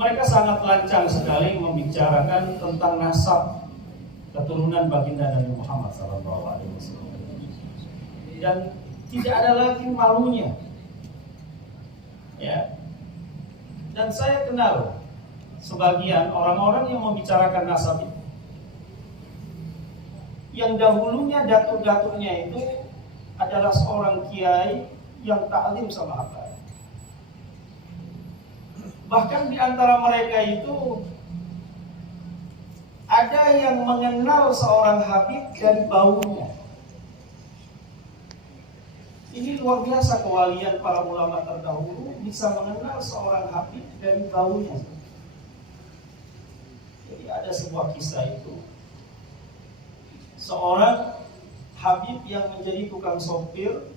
mereka sangat lancang sekali membicarakan tentang nasab keturunan baginda Nabi Muhammad SAW. Dan tidak ada lagi malunya. Ya. Dan saya kenal sebagian orang-orang yang membicarakan nasab itu. Yang dahulunya datuk-datuknya itu adalah seorang kiai yang taklim sama habaib. Bahkan di antara mereka itu ada yang mengenal seorang habib dari baunya. Ini luar biasa kewalian para ulama terdahulu, bisa mengenal seorang habib dari baunya. Jadi ada sebuah kisah itu. Seorang habib yang menjadi tukang sopir,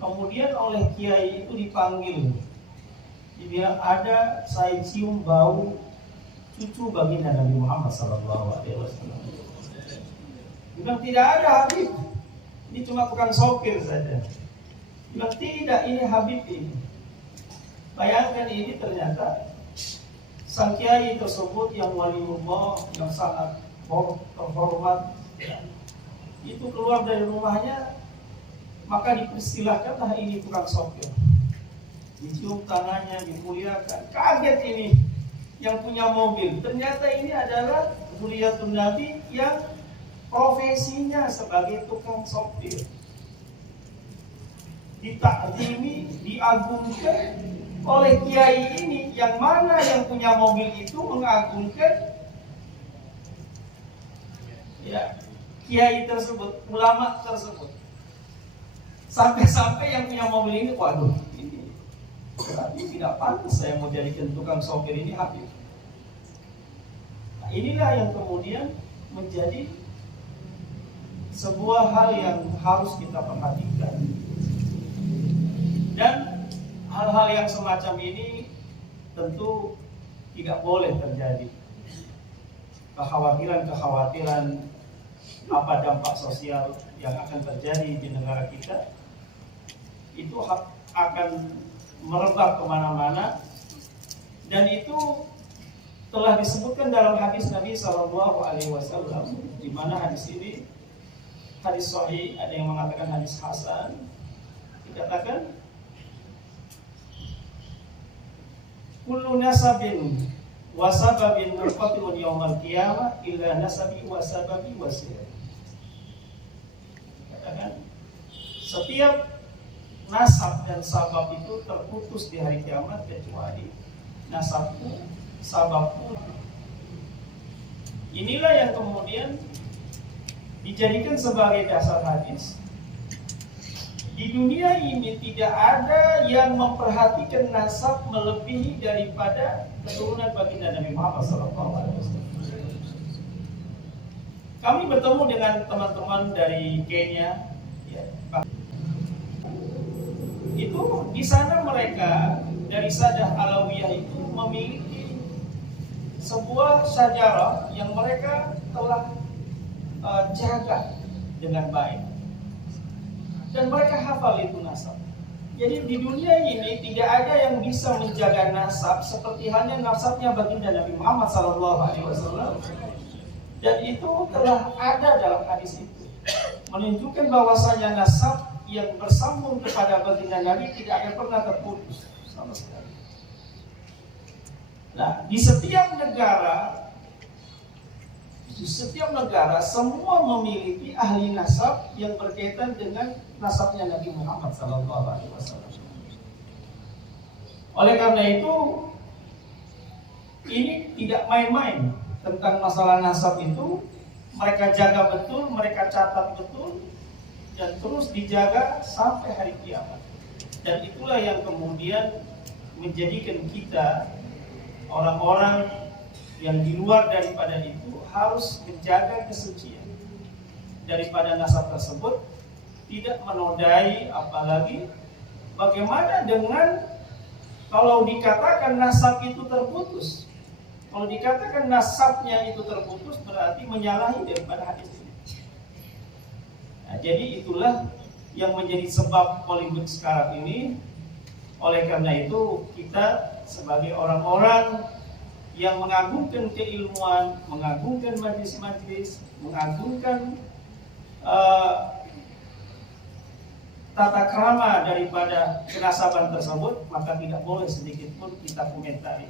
kemudian oleh kiai itu dipanggil. Dibilang ada, saya cium bau cucu baginda Nabi Muhammad SAW. Bilang tidak ada habib, ini cuma tukang sopir saja. Bilang tidak, ini habib ini. Bayangkan ini ternyata sang kiai tersebut yang waliullah, yang sangat terhormat, itu keluar dari rumahnya, maka dipersilahkanlah ini tukang sopir. Dicium tangannya, dimuliakan. Kaget ini yang punya mobil. Ternyata ini adalah zuriyatun Nabi yang profesinya sebagai tukang sopir. Ditakzimi, diagungkan oleh kiai ini, yang mana yang punya mobil itu mengagungkan ya kiai tersebut, ulama tersebut. Sampai-sampai yang punya mobil ini, waduh, ini berarti tidak pantas saya mau jadikan tukang sopir ini habib. Nah, inilah yang kemudian menjadi sebuah hal yang harus kita perhatikan. Dan hal-hal yang semacam ini tentu tidak boleh terjadi. Kekhawatiran apa dampak sosial yang akan terjadi di negara kita itu akan merebak kemana-mana, dan itu telah disebutkan dalam hadis Nabi SAW, di mana hadis ini hadis sahih, ada yang mengatakan hadis hasan. Dikatakan kullu nasabin wa sababin munqati'un yaumal qiyamah illa nasabi wa sababi wa sirri. Katakan setiap nasab dan sabab itu terputus di hari kiamat kecuali nasabku, sababku. Inilah yang kemudian dijadikan sebagai dasar hadis. Di dunia ini tidak ada yang memperhatikan nasab melebihi daripada keturunan baginda Nabi Muhammad SAW. Kami bertemu dengan teman-teman dari Kenya, ya. Itu di sana mereka dari Sadah Alawiyah itu memiliki sebuah syajarah yang mereka telah jaga dengan baik. Dan mereka hafal itu nasab. Jadi di dunia ini tidak ada yang bisa menjaga nasab seperti halnya nasabnya baginda Nabi Muhammad SAW. Dan itu telah ada dalam hadis itu, menunjukkan bahwasanya nasab yang bersambung kepada baginda Nabi tidak akan pernah terputus sama sekali. Nah, di setiap negara semua memiliki ahli nasab yang berkaitan dengan nasabnya Nabi Muhammad SAW. Oleh karena itu, ini tidak main-main tentang masalah nasab itu. Mereka jaga betul, mereka catat betul, dan terus dijaga sampai hari kiamat. Dan itulah yang kemudian menjadikan kita orang-orang yang di luar daripada itu harus menjaga kesucian daripada nasab tersebut, tidak menodai. Apalagi bagaimana dengan kalau dikatakan nasab itu terputus. Kalau dikatakan nasabnya itu terputus, berarti menyalahi daripada hadis ini. Nah, jadi itulah yang menjadi sebab polemik sekarang ini, Oleh karena itu kita sebagai orang-orang yang mengagungkan keilmuan, mengagungkan majelis-majelis, mengagungkan tata krama daripada kenasaban tersebut, maka tidak boleh sedikit pun kita komentari.